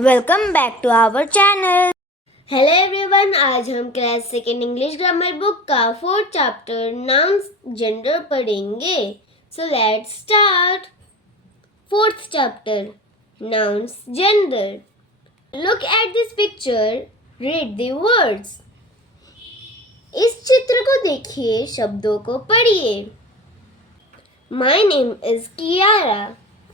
Welcome back to our channel. Hello everyone, आज हम class second English grammar book का 4th chapter nouns gender पढ़ेंगे। So let's start. 4th chapter nouns gender. Look at this picture, read the words. इस चित्र को देखिए, शब्दों को पढ़िए। My name is Kiara.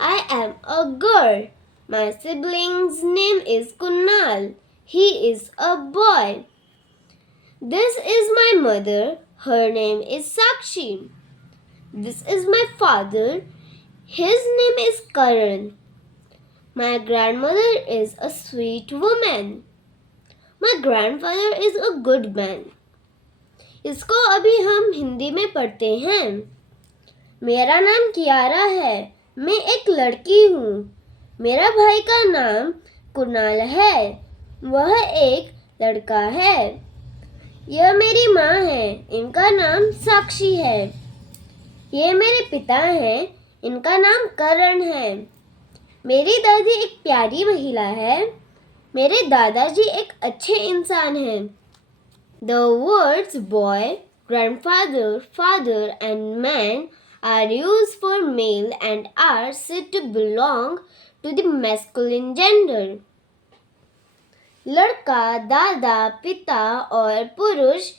I am a girl. My sibling's name is Kunal. He is a boy. This is my mother. Her name is Sakshi. This is my father. His name is Karan. My grandmother is a sweet woman. My grandfather is a good man. इसको अभी हम हिंदी में पढ़ते हैं। मेरा नाम कियारा है। मैं एक लड़की हूँ। मेरा भाई का नाम कुणाल है। वह एक लड़का है। यह मेरी माँ है। इनका नाम साक्षी है। ये मेरे पिता हैं। इनका नाम करण है। मेरी दादी एक प्यारी महिला है। मेरे दादाजी एक अच्छे इंसान हैं। The words boy, grandfather, father and man are used for male and are said to belong to the masculine gender. लड़का, दादा, पिता और पुरुष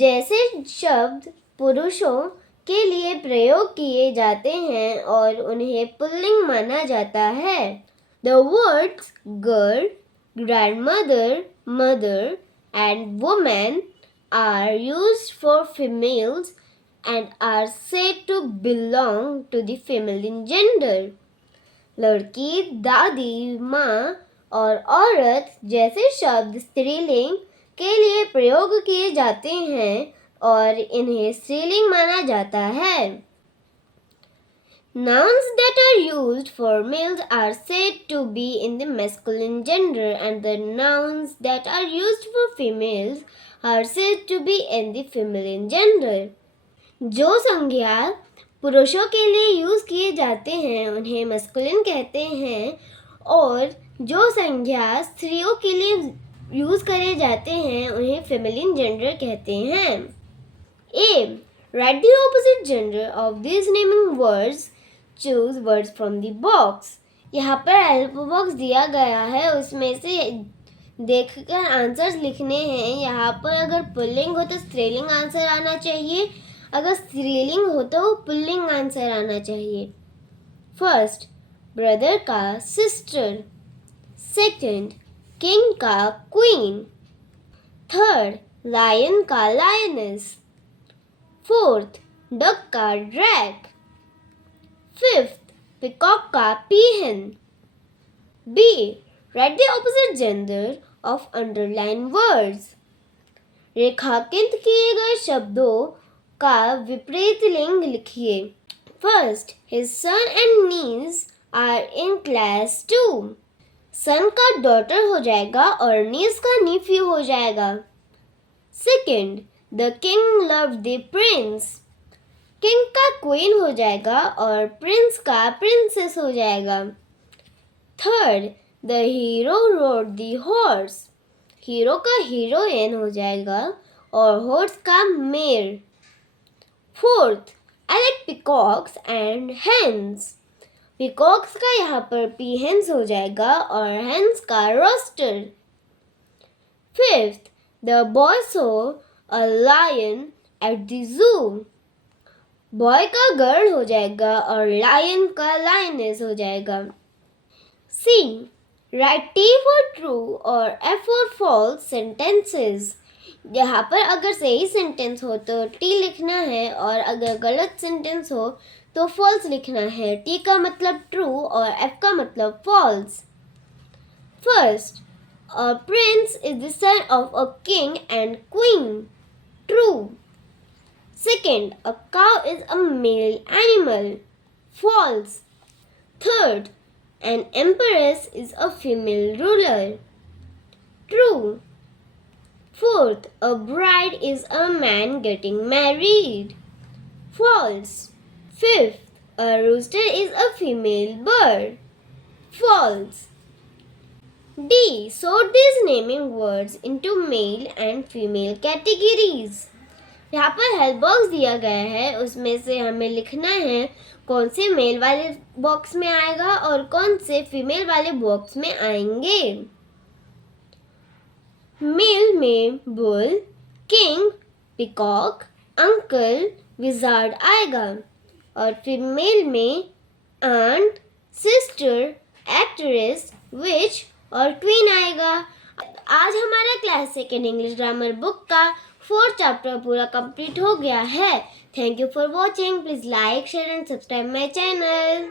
जैसे शब्द पुरुषों के लिए प्रयोग किए जाते हैं और उन्हें पुल्लिंग माना जाता है। The words girl, grandmother, mother and woman are used for females and are said to belong to the feminine gender. लड़की, दादी, माँ और औरत जैसे शब्द स्त्रीलिंग के लिए प्रयोग किए जाते हैं और इन्हें स्त्रीलिंग माना जाता है। Nouns that are used for males are said to be in the masculine gender and the nouns that are used for females are said to be in the feminine gender. जो संज्ञा पुरुषों के लिए यूज किए जाते हैं उन्हें masculine कहते हैं और जो संज्ञा स्त्रियों के लिए यूज करे जाते हैं उन्हें फेमिनिन जेंडर कहते हैं। A. Write the opposite gender of these naming words. Choose words from the box. यहाँ पर हेल्प बॉक्स दिया गया है, उसमें से देखकर आंसर्स लिखने हैं। यहाँ पर अगर पुल्लिंग हो तो स्त्रीलिंग आंसर आना चाहिए, अगर स्त्रीलिंग हो तो पुल्लिंग आंसर आना चाहिए। फर्स्ट, ब्रदर का सिस्टर। सेकंड, किंग का क्वीन। थर्ड, लायन का लायनेस। फोर्थ, डक का ड्रैग। फिफ्थ, पिकॉक का peahen. B. Write the opposite gender of underline words. रेखांकित किए गए शब्दों का विपरीत लिंग लिखिए। First, his son and niece are in class 2। Son का डॉटर हो जाएगा और नीज का नीफ्यू हो जाएगा। Second, the king loved the prince. King का क्वीन हो जाएगा और प्रिंस का प्रिंसेस हो जाएगा। Third, the hero rode the horse. Hero का हीरोइन हो जाएगा और हॉर्स का mare. Fourth, I like peacocks and hens. Peacocks का यहाँ पर पीहेंस हो जाएगा और हेन्स का rooster. Fifth, the boy saw a lion at the zoo. Boy का गर्ल हो जाएगा और लायन का लायनेस हो जाएगा। See. Write T for true और F for false sentences. यहाँ पर अगर सही सेंटेंस हो तो T लिखना है और अगर गलत सेंटेंस हो तो फॉल्स लिखना है। T का मतलब ट्रू और F का मतलब false. First, a prince is the son of a king and queen. True. Second, a cow is a male animal. False. Third, an empress is a female ruler. True. Fourth, a bride is a man getting married. False. Fifth, a rooster is a female bird. False. D. Sort these naming words into male and female categories. यहाँ पर help box दिया गया है, उसमें से हमें लिखना है कौन से मेल वाले बॉक्स में आएगा और कौन से फीमेल वाले बॉक्स में आएंगे. मेल में bull, king, peacock, uncle, wizard आएगा और फीमेल में आंट, सिस्टर, एक्ट्रेस, विच और क्वीन आएगा. आज हमारा class second English grammar book का 4th चैप्टर पूरा कंप्लीट हो गया है. Thank you for watching. Please like, share and subscribe my channel.